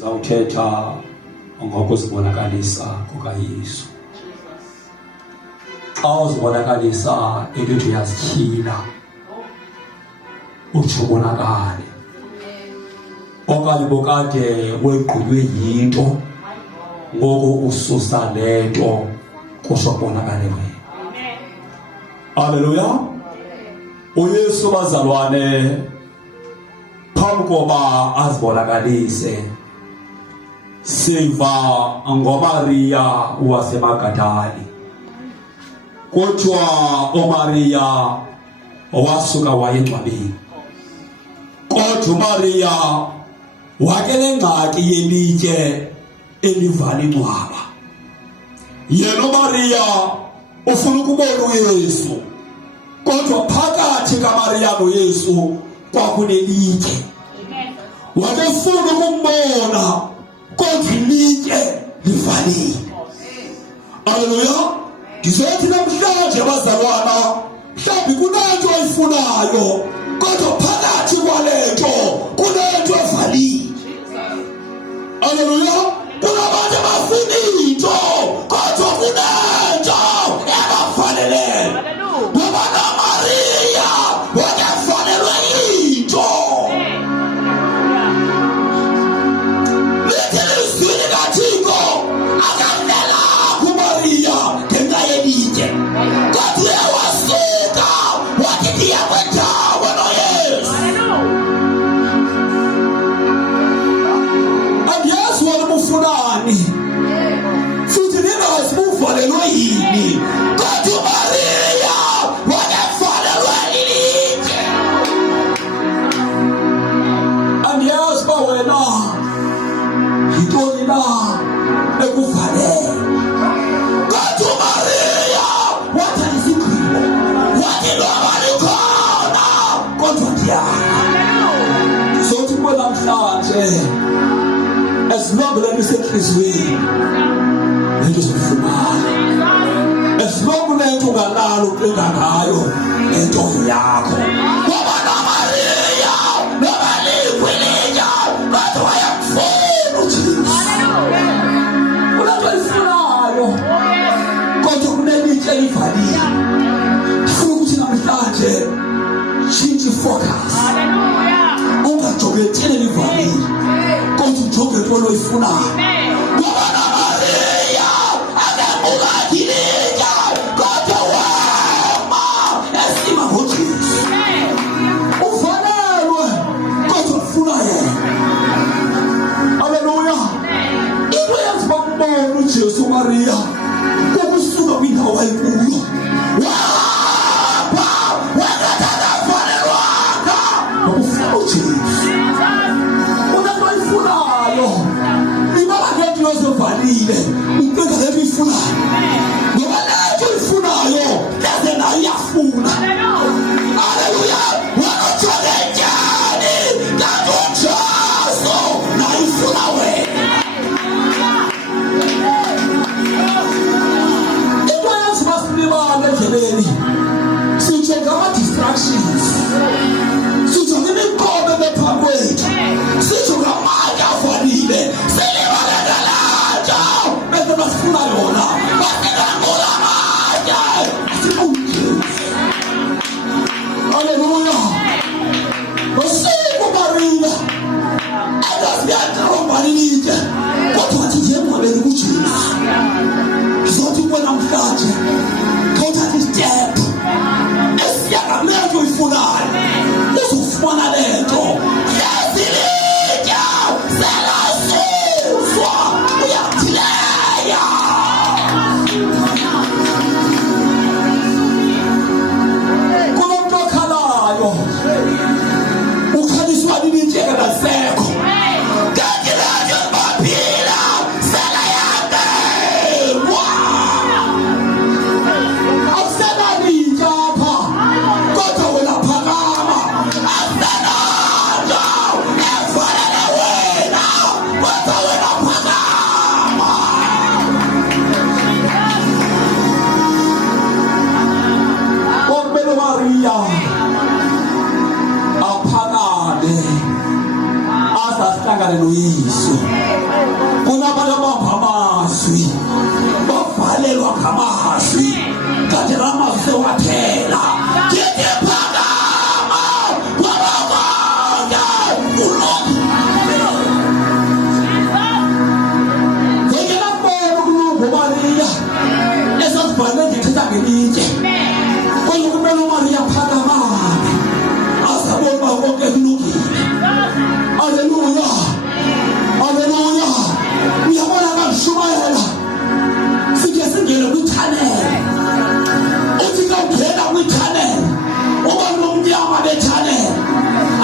Zawuthetha ngokuzibonakalisa kukaYesu. Xa uzibonakalisa into ethi uyazityhila utsho ubonakale, okanye bokade wegqunywe yinto ngoku ususa le nto kusho kubonakale wena. Haleluya. uYesu bazalwane phambi koba azibonakalise siva ngoMaria waseMagadali. Kuthiwa uMaria wasuka wayengcwabeni, kodwa uMaria wake nengxaki yelitye elivala ingcwaba. Yena uMaria ufuna ukubona uYesu, kodwa phakathi kaMaria noYesu kwakunelitye. Wake ufuna ukumbona, kodwa ilitye livalile. Haleluya. Ndizothi namhlanje bazalwana, mhlawumbi kunento oyifunayo, kodwa phakathi kwale nto kunento evalile. Haleluya. Kunabantu abafuna into, kodwa kunento ebavalele. Ngoba noMaria wakevalelwe into. Lithi lizwini kaThixo akamela kuMaria ngenxa yelitye, kodwa uye wasuka wathi ndiya kwendawo noYesu. Andiyazi wena ubufunani, futhi ningazi ubuvalelwe yini, kodwa uMaria wakevalelwe lilitye. Andiyazi uba wena yintoni na ekuvalele, kodwa uMaria wathatha isigqibo wathi noba likhona kodwa ndiyaya. Sothi kuwe namhlanje, as long as lento isenhliziyweni, lento zokufunayo, as long lento ungalalo uqinga ngayo, lento yakho. Ngoba noMaria noba likwelenya, kodwa wayamfuna uJesu. Kulento ayifunayo, kodwa kunelitye elivalile. Funa ukuthi namhlanje tshintshe ifocus, ungajongi ethile elivalile, kodwa ujonge into oyifunayo. Ngoba noMaria akebuka ilitye, kodwa wema esima ngoJesu. Uvalelwe kodwa ufuna yena. Haleluya. Into eyenza uba umbone uJesu uMaria kukusuka kwindawo ayikuyo, wapha wengathandavalelwanga ngokufuna uJesu. Kunento oyifunayo, ibala ngento yozivalile, uqinga lento uyifunayo. Ngoba lento uyifunayo yaze nayo iyafuna. Haleluya. Wanojonge etyani, kanti uJesu naye ufuna wena. Into eyenza uba silibale endleleni, sijonga ama-distractions, sijonga imiqobo ebephambi kwethu, sijonga amanye avalile, silibale ngalanto bese bafane noYesu. Kunabantu abamba amazwi bavalelwa ngamazwi kanti la mazwi sewaphela. Ngeke phakama wababona kulokhu ngeke labona kulungu Mariya esasibhalwe ngithetha ngelitshe kodwa kumele uMariya phakamame azabona uba konke kulungile. Haleluya, haleluya. Uyabona kaShumayela sike singene kwithanele. Uthi ka ungena kwithanele uba nomnyama bethanele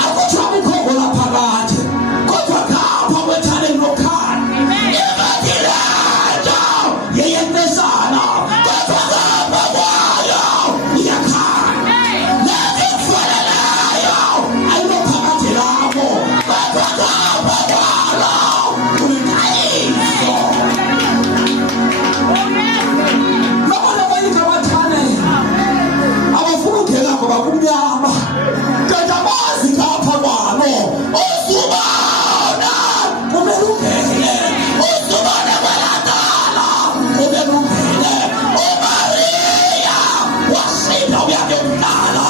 akuthiwa kukhongo lapha kade kodwa ngapha kwethanele nokhanya imakileto yeyentesana kodwa ngapha kwayo iyakhanya lethi kufaneleyo ayilophakathi labo kodwa ngapha kwalo kulikayiso. Nobona bayika bathanele abafuna ukungena ngoba kumnyama kanti abazi ngapha kwalo usubona kumele ungene usubona kweladala kumele ungene. uMariya washinda uyake mdala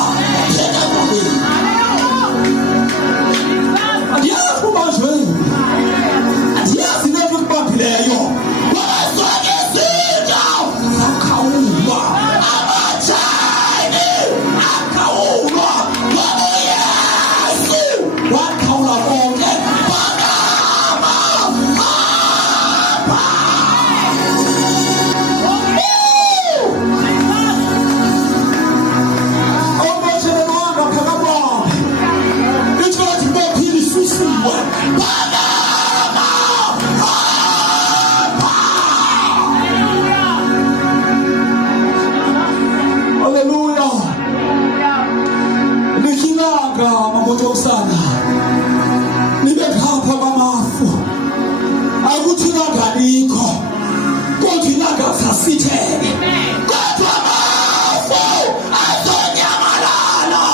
andiyazi kubazweni andiyazi nento kubambileyo wabazwake izinto zakhawulwa abatshayeli akhawulwa ngoba uYesu wakhawula konke phakama hamba. Ombotshele nohamba phakama itsho lathi mbophile isusiwe phakama hamba. Haleluya. Lihlanga mabotosana nibe ngapha kwamafu akuthi langalikho kodwa ilanga sasithele kodwa amafu azonyamalala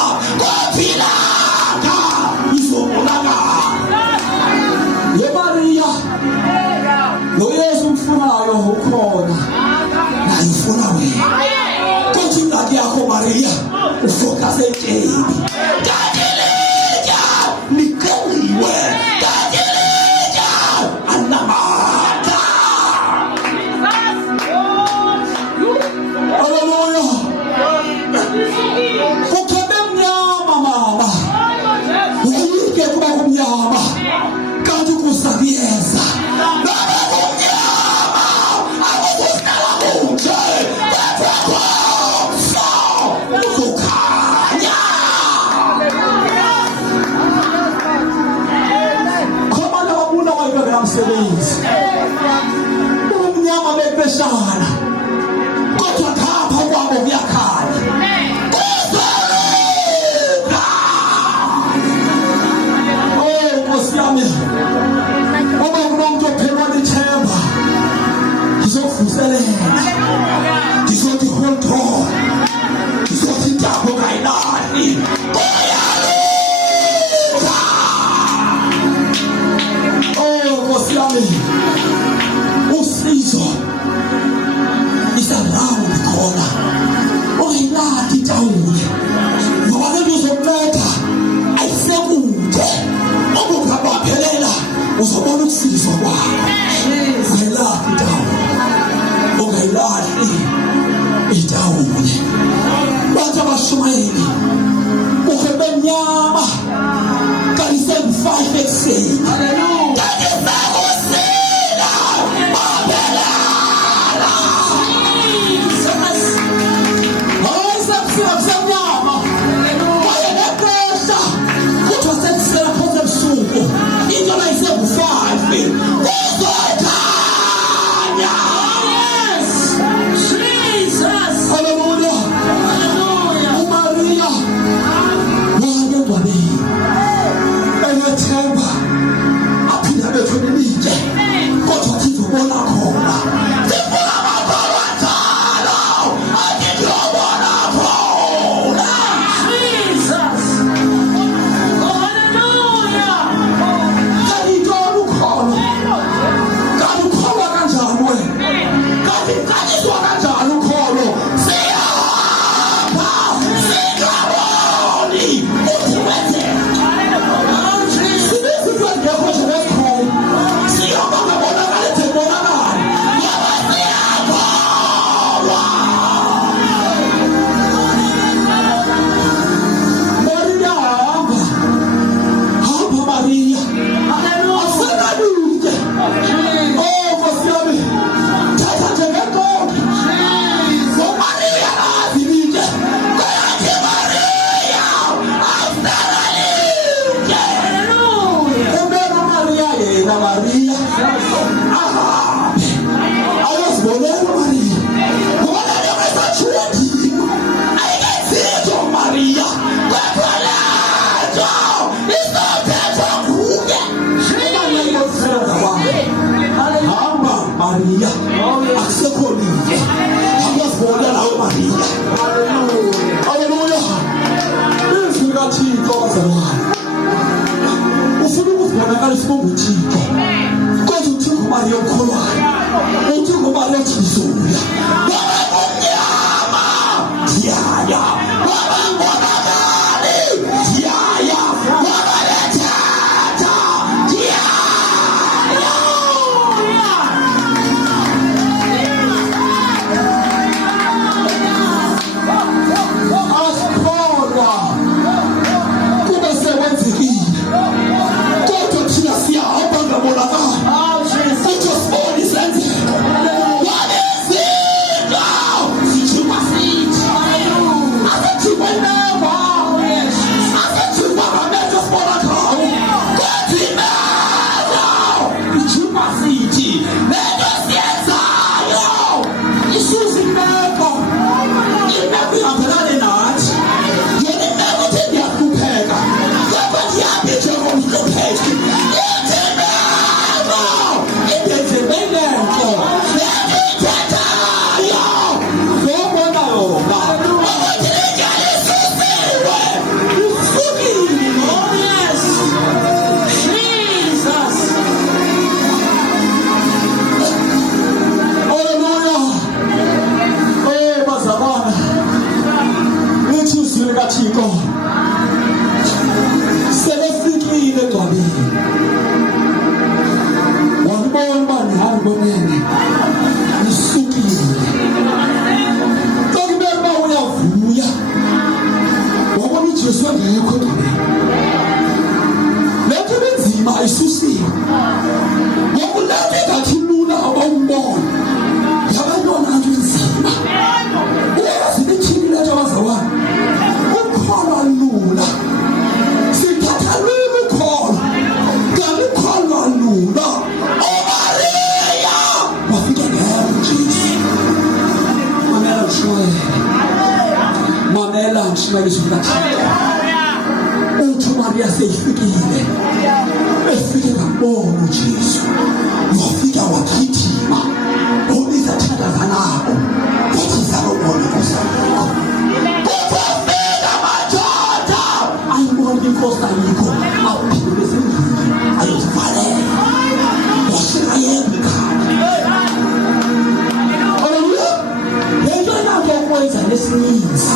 kodwa ilanga izobonakala. yeMariya noYesu umfunayo ukhona naye ufuna wena kodwa ingxaki yakho Mariya ufokase entsheni kanti ilitshe liqeliwe kanti ilitshe alinamandla. Haleluya. Kukhebe mnyama mama uyike kuba kumnyama kanti kusakuyeza noba kumnyama akukuhlala kunje kodwa khona kukhanya. Khona babula wayibeka namsebenzi umnyama bepeshana kodwa ngapha kwabo kuyakhanya kuzaluka. Oh Nkosi yami uma kunomuntu ophelwa lithemba ngizokuvuselela ngizothi hold on ngizothi intambo kayilahli kuyaluka. Oh Nkosi yami usizo ahambe ayozibonela uMariya ngoba leyo ngesatshuwa ndimo ayikenzitho uMariya kodwa leyo izothethwa nguye hamba Mariya akusekho linye angazibonela nawe Mariya. Haleluya. Izwi likaThixo bazalwane ufuna ukuzibonakalisa unguThixo kodwa uThixo Mariya okholwayo uThixo Mariya ojizuya wabangumnyama ndiyaya wabangubabali ndiyaya wabalethatha ndiyaya. Asikholwa kube sewenzekile kodwa thina siyahamba ngabonakala futhi sibone senzeka wanezinto sijima sithi asijima namba asijima ngamehlo sibona ngawo kodwa imehlo ijima sithi lento siyenzayo isusa imeko ihambelane nathi yena imeko uthi ndiyahlupheka kodwa ndihambe njengoba uhlupheka ithi imeko indenzele lento lendiyithethayo zobona yona ukuthi lityala isusiwe usukile. Oh yes, Jesus. Hallelujah. Bazalwana lithi izwi likaThixo selefikile egcwabeni walibona uba nihambonene lisukile tokumele uba uyavuya wabona uJesu engekho egcwabeni lento ibinzima ayisusiwe ngokulento ingathi lula abawumbona yabantwana kanti inzima uyazi lithini lento bazalwane ukholwa lula sithatha lula ukholwa kanti ukholwa lula uMariya wafika ngelo Jesu mamela ushwele mamela ngishwelise ukaThixo uthi uMariya seyifikile efike ngabona uJesu wafika wakhithima ubiza thandaza nabo wathi salobona kusakho kufika madoda ayibona inkosi ayikho awuphinde besendlini ayozivalela washika yedwa ekhaya. Haleluya. Lento enakho ukwenza lesininzi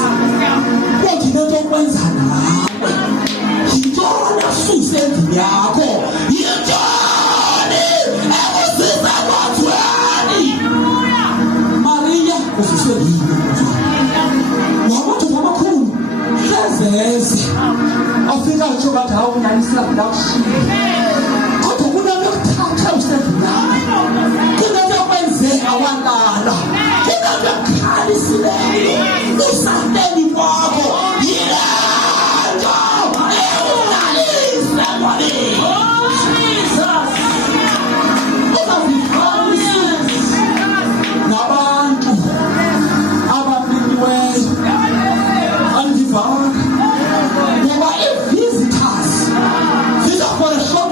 kodwa lento okwenza nawe yintona suse endlini yakho yintoni ekuzisa kwathweni. Mariya uziswe yini wamathuba amakhulu hlezeze afika nje bathi hawu nyanisela kudakushile kodwa kunento yokuthatha usendlini yakho kunento yokwenzeka wantala kunento yokukhalisileyo usanteni kwakho yilento ekulalise kwabini. Nabantu abaminiweyo andivanga ngoba i-visitors ziza for a short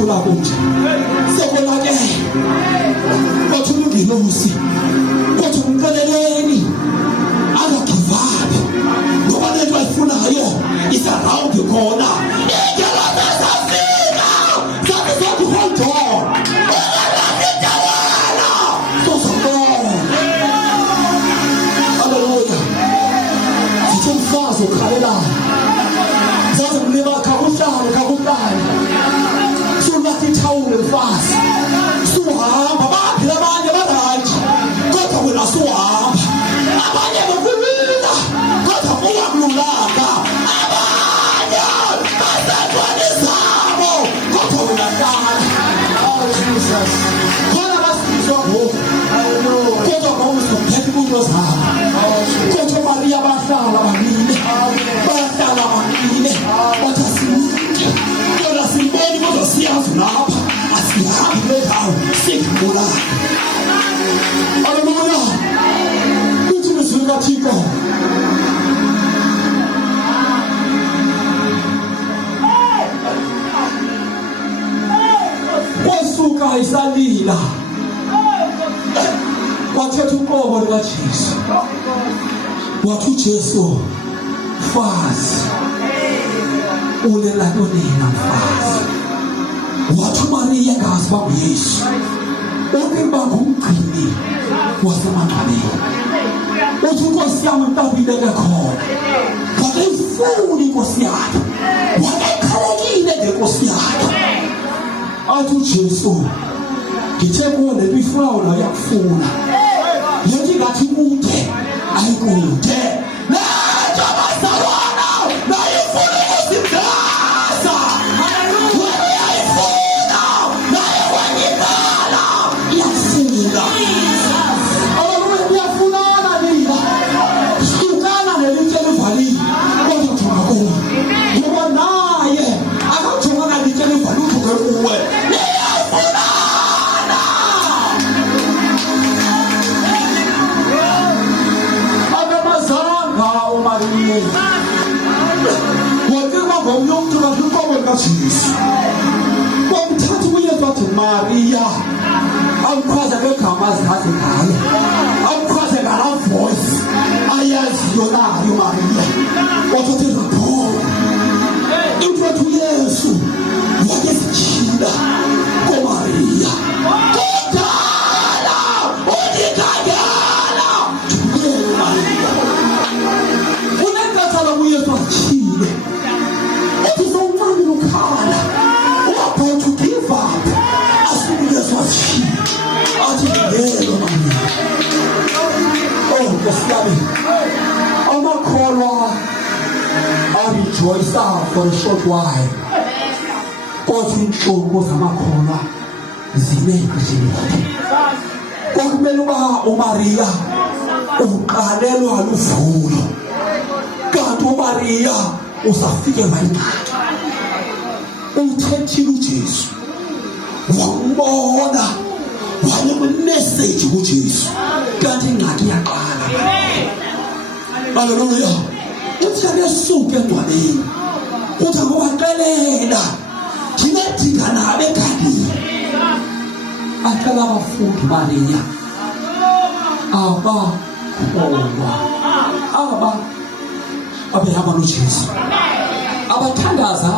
uthula kunje sekonake kodwa ungilosi kodwa umqeleleni angagivapi ngoba lento ayifunayo isaround khona indlela zasafika sathi sathi hold on umfazi ukhalelayo zaze mliba kakuhlale sulathi ithawule mfazi suhamba baphila abanye barayithi kodwa wena suhamba abanye bakulula kodwa uyakululanga abanye basethwane zabo kodwa wena hlala Jesus khona basizwa ngoku kodwa ngawuzophetha ibuzo zabo kodwa Maria bahlala banile bathi asimke kodwa simboni kodwa siyazi lapha asihambi lendawo sikhumbula aleluya uthi ngizwi kaThixo kwasuka isalila wathetha uqobo likaJesu wathi uJesu mfazi ulela nonina mfazi wathi uMaria ngazi bakuYesu uthi bangumgcini wasemandlaleni uthi inkosi yami ntabile khona wakayifuni inkosi yakhe wakayikhalekile ngenkosi yakhe athi uJesu ngithe kuwo le bifuna wona uyakufuna yethi ngathi kude ayikude nathi abazalwana nayifuna ukusimdasa uyayifuna naye wanyikala iyafuna uyafunana nina hlukana nelitshe livalile kodwa jonga kuwe ngoba naye akajonganga nelitshe livalile ujonge kuwe niyafuna watima ngomntu kaluqobo likaJesu kwamthatha uyesu wathi Maria amkhwaza ngegama azazi ngalo amkhwaze ngala voice ayaziyo nayo Maria wathi raporo into yathi uYesu wakezitshila koMaria kodala unikanyala thubeni Maria unenkathalo uYesu athile uthi sowuncane ukhala about to give up asuke uYesu athile athi yelo Maria oh Nkosi yami amakholwa rejoice for a short while kodwa inhlungu zamakholwa zinenqishini kumele uba uMaria uqalelwa luvulo kanti uMaria usafike wayingxaki umthethile uJesu wambona wanemessage kuJesu kanti ingxaki yaqala haleluya uthi akesuke engcwabeni uthi akubaxelela thina thingana bekhali acela abafundi Maria abakholwa abehamba noJesu abathandaza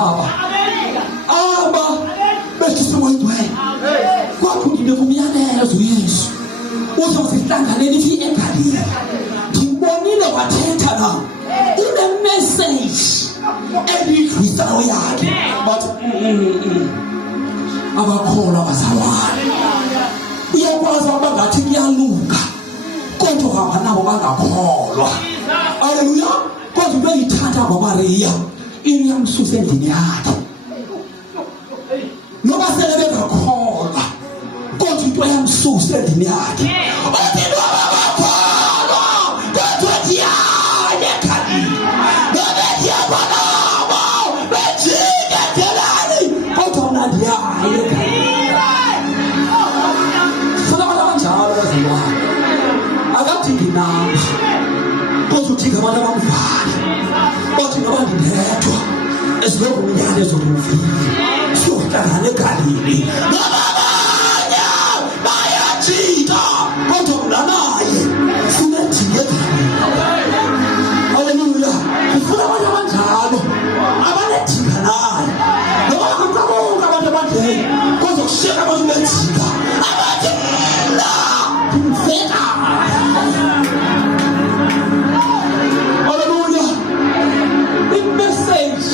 bethi singcwele kwakhulile kumyalezo uYesu uthi usihlanganele ithi eGalile ngibonile wathetha na une message elidlulisayo yakhe but abakholwa bazalwane uyakwazi abangathi kuyalunga kodwa hamba nabo bangakholwa haleluya kodwa into eyithatha kwaMaria iyamsusa endlini yakhe noba sele bengakholwa kodwa into eyamsusa endlini yakhe othi noba bakholwa kodwa diyane ekhali noba diyabanabo bejike delani kodwa mna ndiyaye ekhali funa abantu abanjalo bazalwane akadingi namba kodwa udinga abantu abamvale othi noba ndindedwa esilokhu umyalezo ngumvile enkangala eGalili nabanye bayajika kodwa mna naye sinejika eGalili. Haleluya. Kufuna abantu abanjalo abanejika naye noma kuqhamuka abantu abadlele kodwa kushiyeka abantu bejika abathi la kumfeka. Haleluya. I-message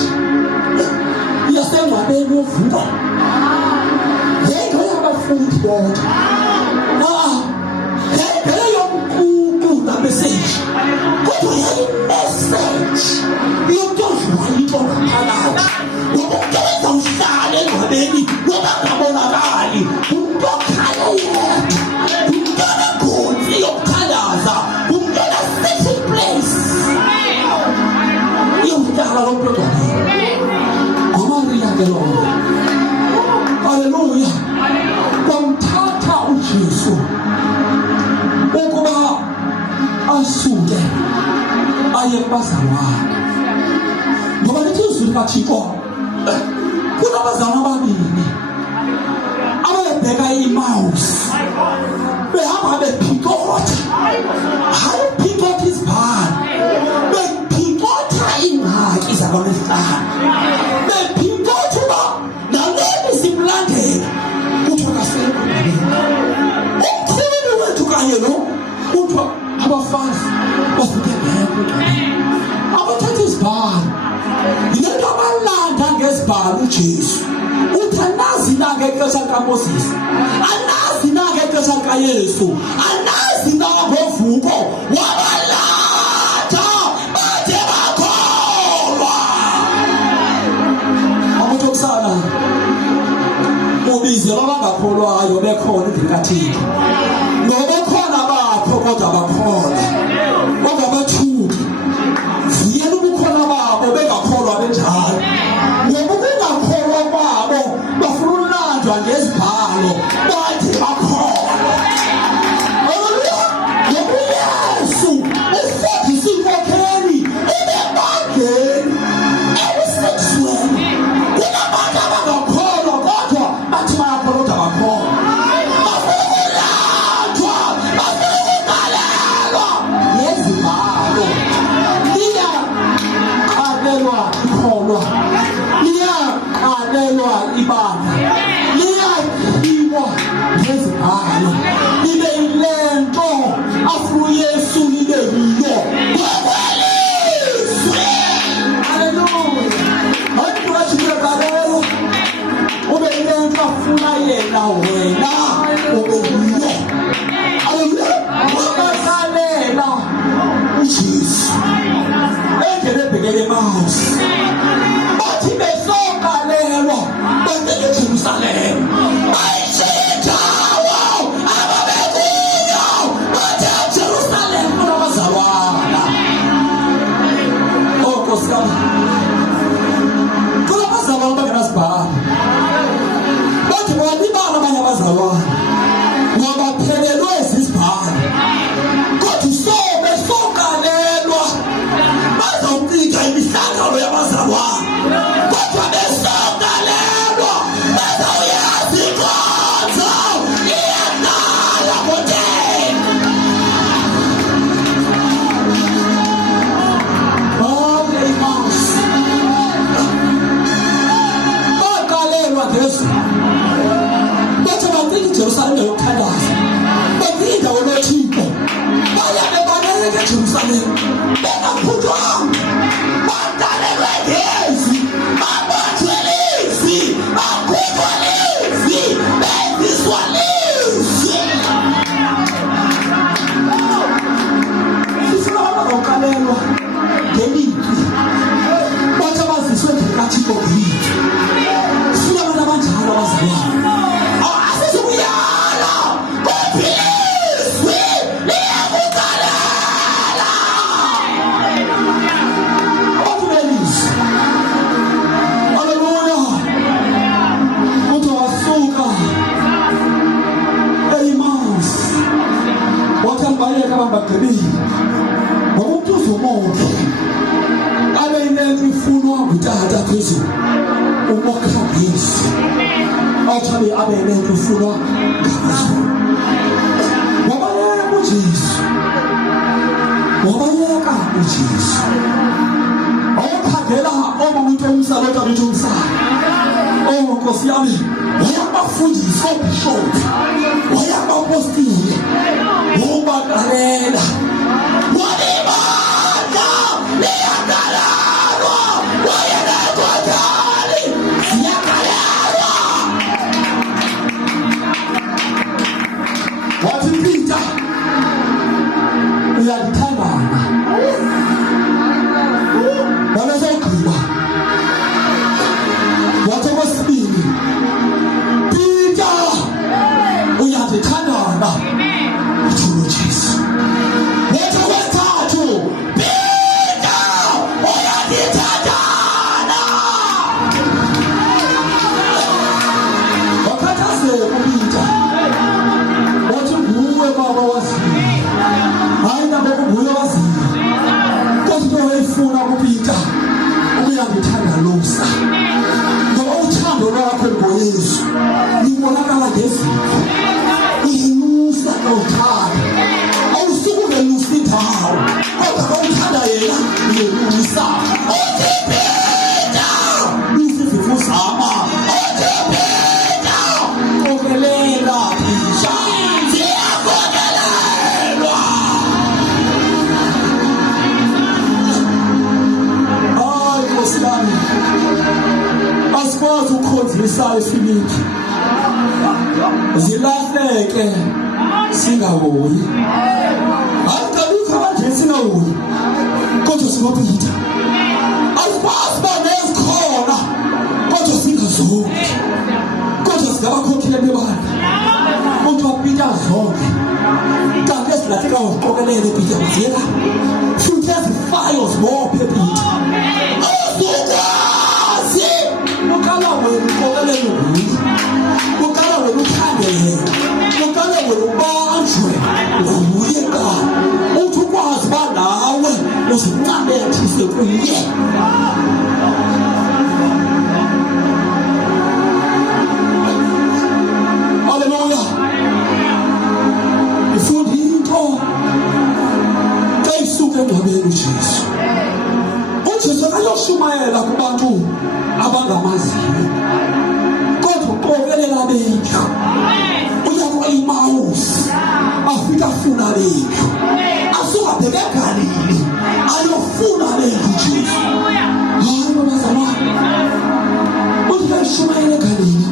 yasengcwabeni yovuka ngeke yabafundi bodwa ngeke yomkhulu na-message kodwa yayi-message yomntozwayo into ngaphakathi ngokukenza uhlale engcwabeni nobangabonakali umuntu okhala yedwa umuntu onegunzi yokukhalaza umuntu one-sitting place iyomdala lo mntu ogcwabeni ngoMariya ke lowo. Haleluya. Kwamthatha uJesu ukuba asuke aye kubazalwane ngoba lithi izwi likaThixo kunabazalwane ababini ababebheka i-Emmaus behamba bephikotha hayi uphikotha isibhalo bephikotha ingxaki zabamihlanu bephikotha uba naleli simlandela kuthiwa kasekho umkhulu wethu kanye lo kuthiwa abafazi basuke ngekho abathatha isibhalo yilento abalanda ngesibhalo uJesu uthi anazi na ngexesha likaMoses anazi na ngexesha likaYesu anazi na ngovuko wabalanda bade bakholwa. Abantu okusana ubize abangakholwayo bekhona endlini kaThixo ngoba khona bapho kodwa bakholwa kodwa bathuki vuyela ubukhona babo bengakholwa benjalo ngoba ukungakholwa kwabo bafuna ulandwa ngezibhalo bade bakholwa. Haleluya. Ngoba uYesu ufundisa inkokheli ebebangeni elisexually kunabantu abangakholwa kodwa bathi bayakholwa kodwa bakholwa bafuna ukulandwa bafuna ukugalelwa ngezibhalo liyaqalelwa ikholwa liyaqalelwa ibanga liyakhiwa ngezibhalo libe yilento afuna uYesu libe yiyo ngokwelizwi. Haleluya. Hayi kunashiyekaleyo ube yilento afuna yena wena ube yiyo. Haleluya. Wabakalela uJesu engene ebhekele eMaus bathi besokalelwa bafika eJerusalema bayitshintshawo ababekuyo bathi eJerusalema kunabazalwana. Oh Nkosi yami kunabazalwana bangenazibhalo bathi balibala abanye abazalwana ngoba baphelelwe zizibhalo kodwa sobe sokalelwa bazawucika imihlangano yabazalwane kodwa besokalelwa bazawuyazi inkonzo iyaqala kodeni. Bonke iMaus bakalelwa ngezwi bathi bacika iJerusalema yokuthandaza uye abe lento ufunwa ngazo. Wabaleka uJesu, wabaleka uJesu. Awukhangela omuntu omsalo ukuthi umsalo. Oh Nkosi yami, wayabafundisa obishop, wayabapostile, wabakalela. Walibanda liyakalelwa, wayenekwadali siyakalelwa. Wathi Peter, uyalithambana. Wanazogqiba. Wathi okwesibili, Peter, uyazithandana. Uthule uJesu. Wathi okwesithathu, Peter, uyazithandana. Wakhathazeka uPeter. Wathi nguwe baba waziyo. Hayi nabo nguye waziyo. Kodwa into wayifuna kuPeter, uyangithandalusa. Ngoba uthando lwakho ngoYesu libonakala ngezipho. Uyilusa nothando. Awusukumelusa indawo, kodwa bawuthanda yena uyelusa. Uthi Peter, izizipho zama. Uthi Peter, kokelela Peter. Ziyakokelelwa. Hayi Nkosi yami, asikwazi ukukhonzisa eSilipi, zilahleke singahoyi. Asikabikho kanje singahoyi, kodwa sinoPeter. Asikwazi uba nezikhona, kodwa singazonke, kodwa singabakhokheli bebandla. Kodwa Peter zonke, kanti ezilahleka uziqokelele Peter maziyela, futhi ezifayo zibophe Peter. Awukwazi ukala wena uqokelele nguye, ukala wena uthandele, ukala wena ubanjwe nguye qala. Uthi ukwazi uba nawe uzincamethise kuye. Haleluya. Ifunda into xa isuka engcwabeni uJesu. uJesu akayoshumayela kubantu abangamaziyo, kodwa uqokelela bethu. Uya kwa-Emawusi afika afuna bethu, asuka bheke eGalili ayofuna bethu uJesu. Hayi bazalwane, uthi ayishumayela eGalili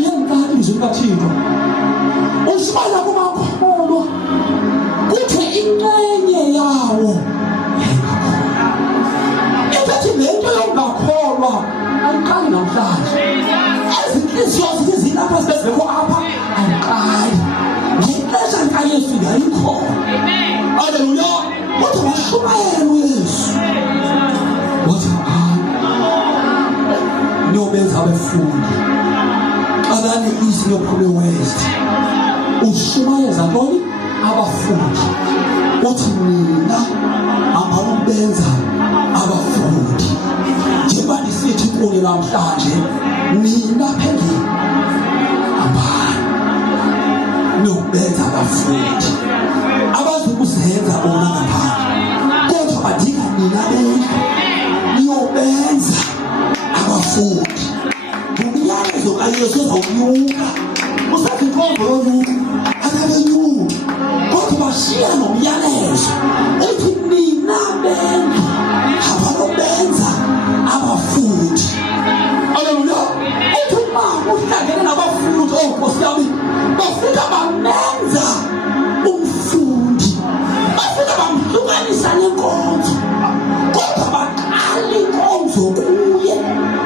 yenqaba ilizwi likaThixo. Ushumayela kumakholwa, kuthiwe ingxenye yawo ethi lento yokungakholwa ayiqali namhlanje. Ezinhliziyo zithi zilapha zibezekho apha ayiqali. Ngexesha likaYesu yayikhona. Haleluya. Kodwa washumayela uYesu, wathi niyobenza abafundi. Qalani east niyophume west. Ushumayeza ntoni? Abafundi. Uthi mina amalubenza abafundi. Njengoba ndisithi kuye namhlanje, mina phela abani nobenza abafundi abazokuzenza bona ngaphandle, kodwa badinga nina benza niyobenza abafundi. Ngumyalezo kaYesu ozawunyuka. Usathi inkonzo yonyuka akabenyuki, kodwa bashiya nomyalezo uthi nina benza abanobenza abafundi. Haleluya. Uthi uma uhlangene nabafundi, oh Nkosi yami, bafika bamenza umfundi, bafika bamhlukanisa nenkonzo, kodwa baqala inkonzo kuye.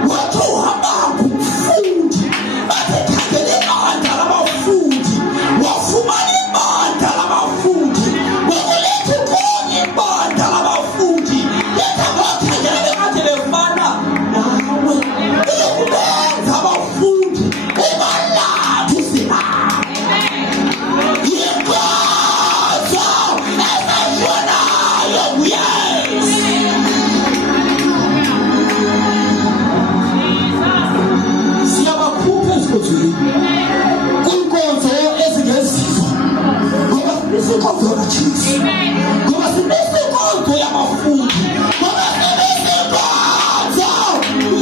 Wathi uhamba ngumfundi, bathe khangela ibandla labafundi, wafumana ibandla labafundi, wakuletha konke ibandla labafundi. Yetha bakhangela bekade befana nawe, uyokubenza abafundi kwinkonzo ezingezizo, ngoba sinesinkonzo kaJesu, ngoba sinesinkonzo yabafundi, ngoba sinesinkonzo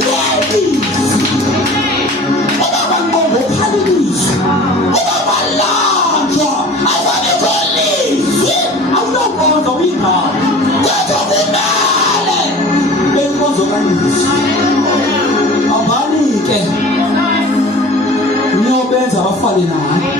yelizwi. Uma banqongo phaleliswa, uma balanjwa azanekolizwi, awunonkonzo uyindawo kodwa kumele benkonzo kalizwi. Abani-ke niyobenza abafane naye